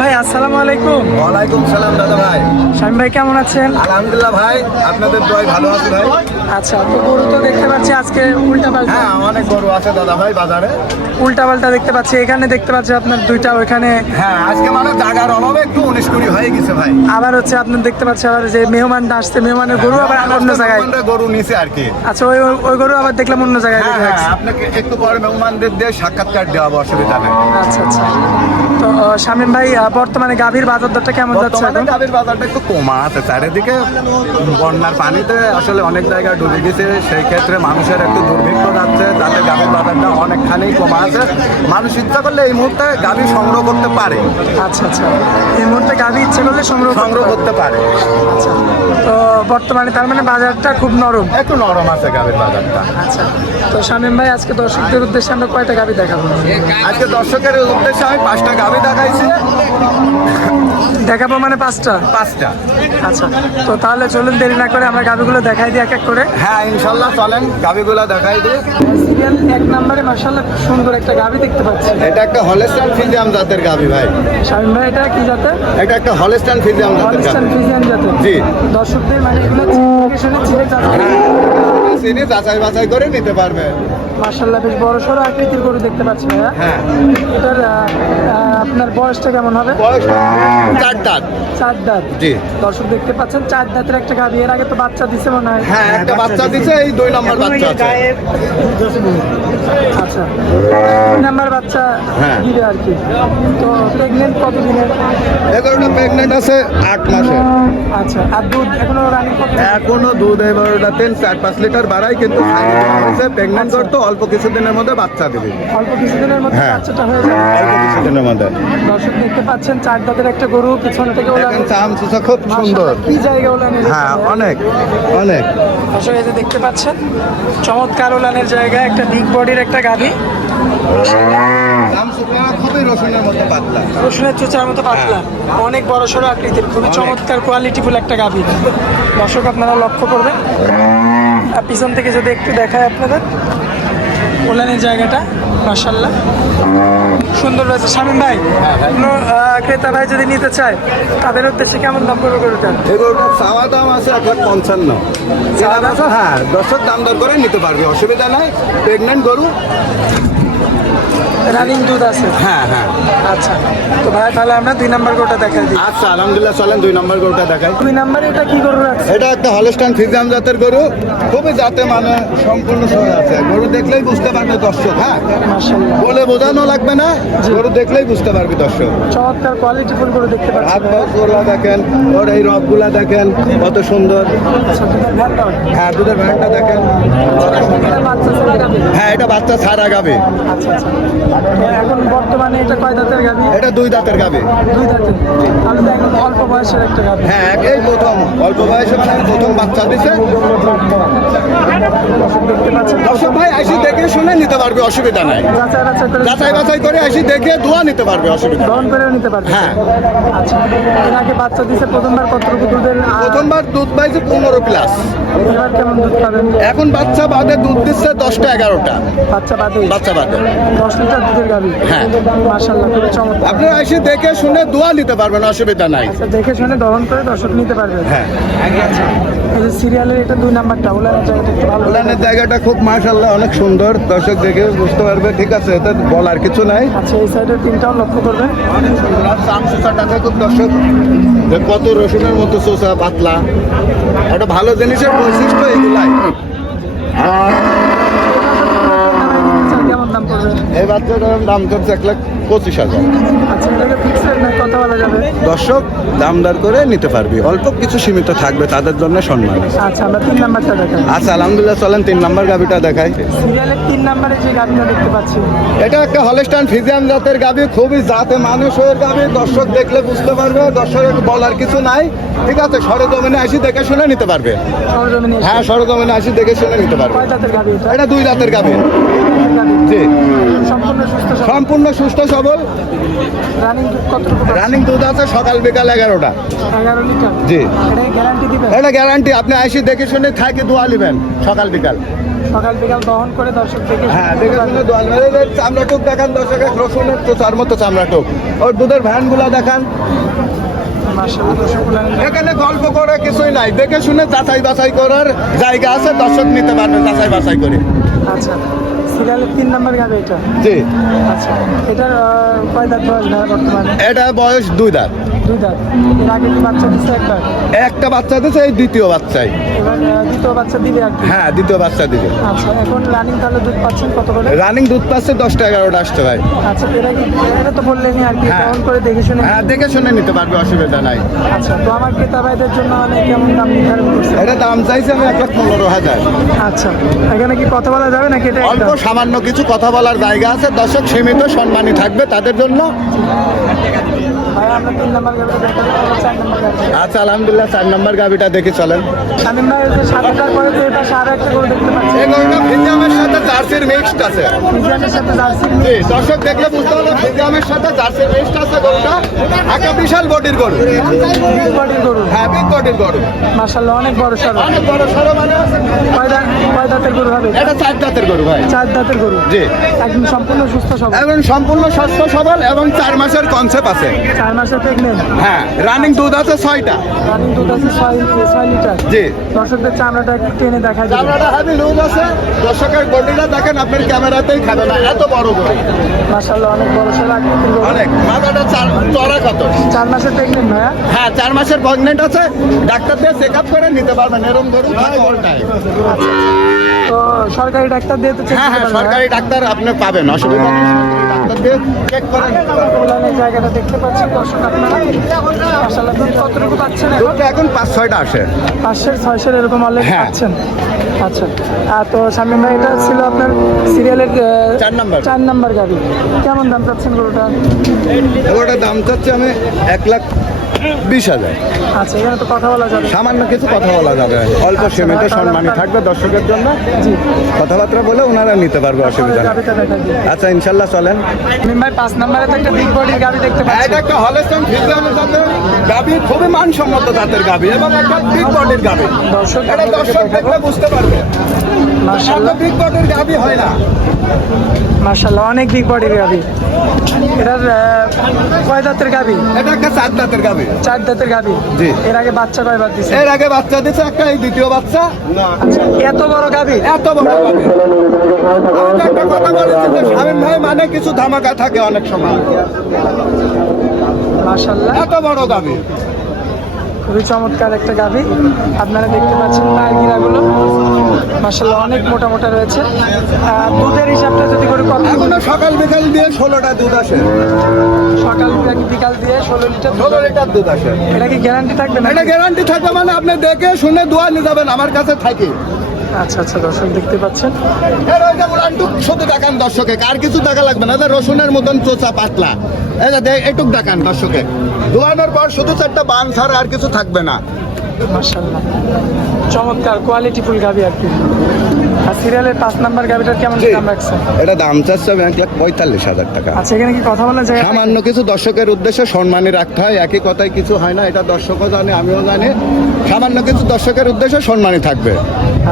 ভাই আসসালামু আলাইকুম। ওয়ালাইকুম সালাম দাদা ভাই। শামীম ভাই কেমন আছেন? আলহামদুলিল্লাহ ভাই, আপনাদের দোয়ায় ভালো আছি ভাই। আচ্ছা, তো গরু তো দেখতে পাচ্ছি আজকে উল্টা পাল্টা। হ্যাঁ, অনেক গরু আছে দাদা ভাই বাজারে। উল্টা পাল্টা দেখতে পাচ্ছি, এখানে দেখতে পাচ্ছি আপনার দুইটা, ওইখানে হ্যাঁ, আজকে মানে জায়গার অভাবে একটু 19-20 হয়ে গেছে ভাই। আবার হচ্ছে আপনার দেখতে পাচ্ছি আবার যে মেহমানটা আসছে, মেহমানের গরু আবার অন্য জায়গায়। গরু নিচে আর কি। আচ্ছা, ওই গরু আবার দেখলাম অন্য জায়গায় হ্যাঁ রেখে হ্যাঁ, রাখছে। আপনাকে একটু পরে মেহমানদের দিয়ে সাক্ষাৎকার দেওয়া হবে, অসুবিধা নেই। আচ্ছা আচ্ছা, তো শামীম ভাই বর্তমানে গাভীর বাজার দরটা কেমন যাচ্ছে বর্তমানে এখন? গাভীর বাজারটা একটু কমা আছে, চারিদিকে বন্যার পানিতে আসলে অনেক জায়গায় ডুবে গেছে, সেই ক্ষেত্রে মানুষের একটু দুর্ভিক্ষ যাচ্ছে, তাতে গাভীর বাজারটা অনেকখানি কমা আছে। মানুষ ইচ্ছা করলে এই মুহূর্তে গাভী সংগ্রহ করতে পারে। আচ্ছা আচ্ছা, এই মুহূর্তে গাভী ইচ্ছে করলে সংগ্রহ করতে পারে। আচ্ছা, তো বর্তমানে তার মানে বাজারটা খুব নরম, একটু নরম আছে গাভীর বাজারটা। আচ্ছা, তো শামীম ভাই আজকে দর্শকদের উদ্দেশ্যে আমরা কয়টা গাভী দেখাবো? আজকে দর্শকের উদ্দেশ্যে আমি 5টা গাভী দেখাইছি। দেখাবো মানে 5টা? 5টা। আচ্ছা, তো তাহলে চলুন দেরি না করে আমরা গাভীগুলো দেখাই দিই এক এক করে। হ্যাঁ ইনশাল্লাহ, চলেন গাভীগুলো দেখাই দিই। সিরিয়াল 1 নম্বরে মাশাআল্লাহ খুব সুন্দর একটা গাভী দেখতে পাচ্ছি। এটা একটা হলস্টাইন ফ্রিজিয়ান জাতের গাভী ভাই। শামীম ভাই এটা কি জাতের? এটা একটা হলস্টাইন ফ্রিজিয়ান জাতের হলস্টাইন গাভী। ফ্রিজিয়ান জাতের। জি। দর্শকদের মানে এগুলো চিনে শুনে চিনে যাচ্ছে। চিনি যাচাই বাছাই করে নিতে পারবে। মাশাআল্লাহ বেশ বড় সড়ো আকৃতির গরু দেখতে পাচ্ছি ভাইয়া। হ্যাঁ। এটার আপনার বয়সটা কেমন হবে? বয়স 4 দাঁত। 4 দাঁত। জি। দর্শক দেখতে পাচ্ছেন 4 দাঁতের একটা গাভী। এর আগে তো বাচ্চা দিছে মনে হয়। হ্যাঁ, একটা বাচ্চা দিছে, এই 2 নম্বর বাচ্চা আছে। আচ্ছা, 2 নাম্বার বাচ্চা হ্যাঁ। দিবে আর কি। তো প্রেগনেন্ট কত দিনের? এগারোটা প্রেগনেন্ট আছে 8 মাসে। আচ্ছা, আর দুধ এখনো রানিং কত? এখনো দুধ 4-5 লিটার বাড়াই, কিন্তু প্রেগনেন্ট করতে অল্প কিছুদিনের মধ্যে বাচ্চা দেবে। অল্প কিছুদিনের মধ্যে হ্যাঁ। বাচ্চাটা হয়ে যাবে। অল্প কিছুদিনের মধ্যে। দর্শক দেখতে পাচ্ছেন 4 দাঁতের একটা গরু, পিছন থেকে দেখেন চামচুচা খুব সুন্দর। কি জায়গা ওলানের? হ্যাঁ, অনেক অনেক। দর্শক এই যে দেখতে পাচ্ছেন চমৎকার ওলানের জায়গা, একটা বিগ বডির একটা গাভী, চামচুচা খুবই রসুনের মতো পাতলা। রসুনের চুচার মতো পাতলা, অনেক বড় সড়ো আকৃতির, খুবই চমৎকার কোয়ালিটিফুল একটা গাভী। দর্শক আপনারা লক্ষ্য করবেন, আর পিছন থেকে যদি একটু দেখায় আপনাদের ওলানের জায়গাটা, মাশাআল্লাহ সুন্দর রয়েছে। শামীম ভাই, কোনো ক্রেতা ভাই যদি নিতে চায় তাদের উদ্দেশ্যে কেমন দাম পড়বে গরুটা? এগুলোটার চাওয়া দাম আছে 1,55,000। চাওয়া দাম আছে, হ্যাঁ, দর্শক দাম দর করে নিতে পারবে, অসুবিধা নাই। প্রেগনেন্ট গরু। রানিং দুধ আছে? হ্যাঁ হ্যাঁ। আচ্ছা, তো ভাই তাহলে আমরা 2 নাম্বার গরুটা দেখাই দিই। আচ্ছা, আলহামদুলিল্লাহ, চলেন 2 নম্বর গরুটা দেখাই। 2 নাম্বারে এটা কি গরু আছে? এটা একটা হলস্টাইন ফ্রিজিয়ান জাতের গরু, খুবই জাতে মানে সম্পূর্ণ সহ আছে। গরু দেখলেই বুঝতে পারবে দর্শক। হ্যাঁ, মাশাআল্লাহ বলে বোঝানো লাগবে না, গরু দেখলেই বুঝতে পারবে দর্শক। চমৎকার কোয়ালিটিফুল গরু দেখতে পাচ্ছি। হাত পাগুলা দেখেন, ওর এই রগগুলা দেখেন কত সুন্দর। আচ্ছা, দুধের ভ্যানটা? হ্যাঁ, দুধের ভ্যানটা দেখেন। এটা বাচ্চা ছেলে গাভী? হ্যাঁ, এটা বাচ্চা ছাড়া গাবে। আচ্ছা আচ্ছা, তো এখন বর্তমানে এটা কয় দাঁতের গাভী? এটা 2 দাঁতের গাবে। 2 দাঁতের। তাহলে তো একদম অল্প বয়সের একটা গাভী। হ্যাঁ, এই প্রথম অল্প বয়সে মানে প্রথম বাচ্চা দিছে। দেখতে পাচ্ছেন দর্শক ভাই আসি দেখে শুনে নিতে পারবে, অসুবিধা নাই। যাচাই বাছাই করে আসি দেখে দোয়া নিতে পারবে, অসুবিধা নেই। গ্রহণ করেও নিতে পারবে। হ্যাঁ। আচ্ছা, এর আগে বাচ্চা দিছে প্রথমবার কতটুকু দুধের? প্রথমবার দুধ পাইছে 15+। এবার কেমন দুধ পাবেন? এখন বাচ্চা বাদে দুধ দিচ্ছে 10টা-11টা। বাচ্চা বাদে? বাচ্চা বাদে 10 লিটার দুধের গাভী। হ্যাঁ। মাশাআল্লাহ খুবই চমৎকার। আপনি আসি দেখে শুনে দোয়া নিতে পারবেন, অসুবিধা নাই। আচ্ছা, দেখে শুনে দহন করে দর্শক নিতে পারবে। হ্যাঁ। আচ্ছা, এই যে সিরিয়ালের এটা 2 নাম্বারটা, ওলানের জায়গাটা একটু ভালো। উলানের জায়গাটা খুব মাশাআল্লাহ অনেক সুন্দর, দর্শক দেখে বুঝতে পারবে। ঠিক আছে, এতে বলার কিছু নাই। আচ্ছা, এই সাইডের তিনটাও লক্ষ্য করবেন। অনেক সুন্দর। আর চামচুচাটাকে খুব দর্শক যে কত রসুনের মতো চোষা পাতলা, একটা ভালো জিনিসের বৈশিষ্ট্য এগুলাই। কেমন দাম পড়বে? এই বাচ্চাটার দাম করছে 1,25,000। আচ্ছা, এটাকে ফিক্সড না কত বলা যাবে? দর্শক দাম দর করে নিতে পারবি, অল্প কিছু সীমিত থাকবে তাদের জন্য সম্মান। আচ্ছা, আমরা 3 নাম্বারটা দেখাই। আচ্ছা, আলহামদুলিল্লাহ, চলেন 3 নম্বর গাভিটা দেখাই। সিরিয়ালের 3 নাম্বারে যে গাভিটা দেখতে পাচ্ছি, এটা একটা হলস্টাইন ফ্রিজিয়ান জাতের গাভি, খুবই জাতে মানুষের গাভি, দর্শক দেখলে বুঝতে পারবে, দর্শকের বলার কিছু নাই। ঠিক আছে, সরেজমিনে আসি দেখে শুনে নিতে পারবে। সরজমিনে এসে। হ্যাঁ, সরেজমিনে আসি দেখে শুনে নিতে পারবে। কয় দাঁতের গাভি এটা? এটা 2 দাঁতের গাভি। গাভী। জি। সম্পূর্ণ সুস্থ সবল। সম্পূর্ণ সুস্থ সবল। রানিং দুধ কতটুকু পাচ্ছেন? রানিং দুধ আছে সকাল বিকাল 11টা। 11 লিটার। জি। এটা গ্যারান্টি দিবেন? এটা গ্যারান্টি, আপনি আসি দেখে শুনে থাকে দোয়া নেবেন সকাল বিকাল। সকাল বিকাল দহন করে দর্শক দেখে হ্যাঁ দেখে শুনে দোয়া নেবেন। চামড়া টুক দেখান দর্শকের, রসুনের তো তার মতো চামড়া টুক। ওর দুধের ভ্যানগুলো দেখান। মাশাআল্লাহ দর্শক এখানে গল্প করে কিছুই নাই, দেখে শুনে যাচাই বাছাই করার জায়গা আছে, দর্শক নিতে পারবে যাচাই বাছাই করে। আচ্ছা, সিরিয়ালের 3 নাম্বার গাবে এটা। জি। আচ্ছা, এটার কয় দাঁত বয়স ভাই বর্তমানে? এটা বয়স 2 দাঁত। 2 দাঁত। এর আগে কি বাচ্চা দিচ্ছে একবার? একটা বাচ্চা দিচ্ছে, এই দ্বিতীয় বাচ্চাই। এবার দ্বিতীয় বাচ্চা দিবে আর কি? হ্যাঁ দ্বিতীয় বাচ্চা দিবে। আচ্ছা, এখন রানিং তাহলে দুধ পাচ্ছেন কত করে? রানিং দুধ পাচ্ছে 10টা 11টা আসতে ভাই। আচ্ছা, এটা তো বললেনই আর কি, হ্যাঁ। দহন করে দেখে শুনে। হ্যাঁ দেখে শুনে নিতে পারবে, অসুবিধা নাই। আচ্ছা, তো আমার ক্রেতা ভাইদের জন্য মানে কেমন দাম নির্ধারণ করছে? এটা দাম চাইছে আমি 1,15,000। আচ্ছা, এখানে কি কথা বলা যাবে নাকি এটা অল্প একদম? সামান্য কিছু কথা বলার জায়গা আছে, দর্শক সীমিত সম্মানী থাকবে তাদের জন্য। ভাই আমরা 3 নাম্বার গাবিটা দেখাবো, 4 নাম্বার গাবি। আচ্ছা আলহামদুলিল্লাহ 4 নম্বর গাবিটা দেখে চলেন। শামীম ভাই, ওই যে সাতটার পরে তো এটা সাড়ে একটা করে দেখতে পাচ্ছি। এই গরুটা ফিজিয়ামের সাথে জার্সির মিক্সড আছে। ফিজিয়ানের সাথে জার্সি। জি, দর্শক দেখলে বুঝতে পারবে ফিজিয়ামের সাথে জার্সির মিক্সড আছে গরুটা। একটা বিশাল বডির গরু। বিগ বডির গরু। হ্যাঁ বিগ বডির গরু। মাশাআল্লাহ অনেক বড় সড়ো। অনেক বড় সড়ো মানে কয় দাঁতের গরু হবে? এটা 4 দাঁতের গরু ভাই। 4 দাঁতের গরু। জি। একদম সম্পূর্ণ সুস্থ সবল। এবং সম্পূর্ণ সুস্থ সবল এবং 4 মাসের কনসেপ্ট আছে। 4 মাসের প্রেগনেন্ট। হ্যাঁ রানিং দুধ আছে 6টা। রানিং দুধ আছে 6 লিটার। জি। দর্শকদের চামড়াটা একটু টেনে দেখাই দিন। চামড়াটা হেভি লুজ আছে। দর্শকের বডিটা দেখেন, আপনার ক্যামেরাতেই খাবে না, এত বড় গরু। মাশাআল্লাহ অনেক বড় সড়ো আকৃতির গরু। অনেক। মাথাটা চড়া কত? 4 মাসের প্রেগনেন্ট ভাইয়া। হ্যাঁ 4 মাসের প্রেগনেন্ট আছে। ডাক্তার দিয়ে চেক আপ করে নিতে পারবেন, এরকম গরু থাকে অল টাইম। তো সরকারি ডাক্তার দিয়ে তো চেক হ্যাঁ হ্যাঁ সরকারি ডাক্তার আপনি পাবেন, অসুবিধা নেই। সরকারি ডাক্তার দিয়ে চেক করে নিতে পারবেন। উলানের জায়গাটা দেখতে পাচ্ছেন দর্শক আপনারা। মাশাআল্লাহ দুধ কতটুকু পাচ্ছেন এখন? দুধটা এখন 5-6টা আসে। 500-600 এরকম অলরেডি হ্যাঁ। পাচ্ছেন। আচ্ছা, তো শামীম ভাই এটা ছিল আপনার সিরিয়ালের 4 নাম্বার গাড়ি। কেমন দাম চাচ্ছেন গরুটা? ওটার দাম চাচ্ছি আমি 1,20,000। আচ্ছা, এখানে তো কথা বলা যাবে। সামান্য কিছু কথা বলা যাবে, অল্প সীমিত সম্মানী থাকবে দর্শকের জন্য। জি। কথাবার্তা বলে ওনারা নিতে পারবে, অসুবিধা নেই। গাড়িটা দেখাই দিন। আচ্ছা ইনশাল্লাহ চলেন। শামীম ভাই 5 নাম্বারে তো একটা বিগ বডির গাড়ি দেখতে পাচ্ছি। এটা একটা হলস্টাইন ফ্রিজিয়ানের জাতের গাভী, খুবই মানসম্মত জাতের গাভী এবং একটা বিগ বডির গাভী। দর্শক এটা দর্শক দেখলে বুঝতে পারবে। এত মাশাআল্লাহ বিগ বডির গাভী হয় না। মাশাআল্লাহ অনেক বিগ বডির গাড়ি। এটার কয় দাঁতের গাড়ি? এটা একটা 4 দাঁতের গাভী। 4 দাঁতের গাড়ি। জি। এর আগে বাচ্চা কয়বার দিছে? এর আগে বাচ্চা দিচ্ছে একটা, এই দ্বিতীয় বাচ্চা। আচ্ছা, এত বড় গাড়ি? এত বড় গাভী। আমি তো একটা কথা বলেছি যে শামীম ভাই মানে কিছু ধামাকা থাকে অনেক সময়। মাশাআল্লাহ এত বড় গাভী। খুবই চমৎকার একটা গাভী। আপনারা দেখতে পাচ্ছেন নারগিরাগুলো মাশাআল্লাহ অনেক মোটা মোটা রয়েছে। দুধের হিসাবটা যদি করে কত? এখনো সকাল বিকাল দিয়ে 16টা দুধ আসে। সকাল বিকাল দিয়ে 16 লিটার। 16 লিটার দুধ আসে। এটা কি গ্যারান্টি থাকবে না? এটা গ্যারান্টি থাকবে মানে আপনি দেখে শুনে দোয়া নিয়ে যাবেন, আমার কাছে থাকি। আচ্ছা আচ্ছা, দর্শক দেখতে পাচ্ছেন। এর ওই যে উড়ানটুক শুধু দেখান দর্শকে, আর কিছু দেখা লাগবে না। এটা রসুনের মতন চোচা পাতলা। এই যে এটুক দেখান দর্শকে, দোয়ানোর পর শুধু 4টা বান ছাড়া আর কিছু থাকবে না। মাশাআল্লাহ চমৎকার কোয়ালিটিফুল গাভী আর কি। আর সিরিয়ালের 5 নাম্বার গাভীটার কেমন দাম রাখছেন? এটা দাম চাচ্ছে 1,45,000 টাকা। আচ্ছা, এখানে কি কথা বলা যায়? সামান্য কিছু দর্শকের উদ্দেশ্যে সম্মানী রাখতে হয়, একই কথায় কিছু হয় না, এটা দর্শকও জানে আমিও জানি। সামান্য কিছু দর্শকের উদ্দেশ্যে সম্মানী থাকবে।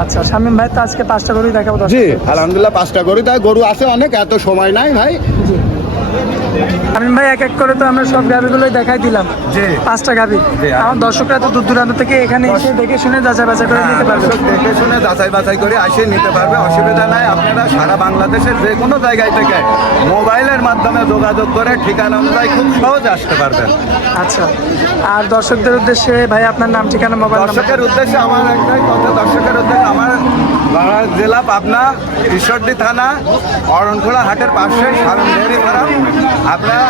আচ্ছা, শামীম ভাই তো আজকে 5টা গরুই দেখাবো দর্শক। জি আলহামদুলিল্লাহ 5টা গরু, তাই গরু আছে অনেক, এত সময় নাই ভাই। জি শামীম ভাই, এক এক করে তো আমরা সব গাভীগুলোই দেখাই দিলাম। জি। 5টা গাভী। জি। আমার দর্শকরা তো দূর দূরান্ত থেকে এখানে এসে দেখে শুনে যাচাই বাছাই করে নিতে পারবে। দর্শক দেখে শুনে যাচাই বাছাই করে আসে নিতে পারবে, অসুবিধা নাই। আপনারা সারা বাংলাদেশের যে কোনো জায়গায় থেকে মোবাইলের মাধ্যমে যোগাযোগ করে ঠিকানা অনুযায়ী খুব সহজে আসতে পারবেন। আচ্ছা, আর দর্শকদের উদ্দেশ্যে ভাই আপনার নাম, ঠিকানা, মোবাইল নাম্বার। দর্শকের উদ্দেশ্যে আমার একটাই কথা, দর্শকের উদ্দেশ্যে আমার জেলা পাবনা, ঈশ্বরদী থানা, অরণখোলা হাটের পাশে শামীম ডেয়ারি ফার্ম। আপনারা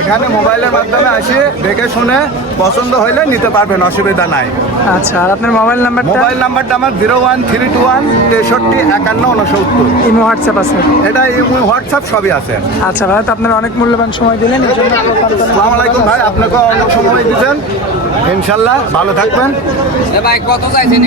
এখানে মোবাইলের মাধ্যমে আসে দেখে শুনে পছন্দ হইলে নিতে পারবেন, অসুবিধা নাই। আচ্ছা, আর আপনার মোবাইল নাম্বারটা? মোবাইল নাম্বারটা আমার 01321 63 51 69। ইমো হোয়াটসঅ্যাপ আছে? এটা হোয়াটসঅ্যাপ সবই আছে। আচ্ছা ভাই, তো আপনার অনেক মূল্যবান সময় দিলেন এই জন্য আসসালামু আলাইকুম ভাই, আপনাকেও অনেক সময় দিয়েছেন। ইনশাল্লাহ ভালো থাকবেন। ভাই কত চাইছেন?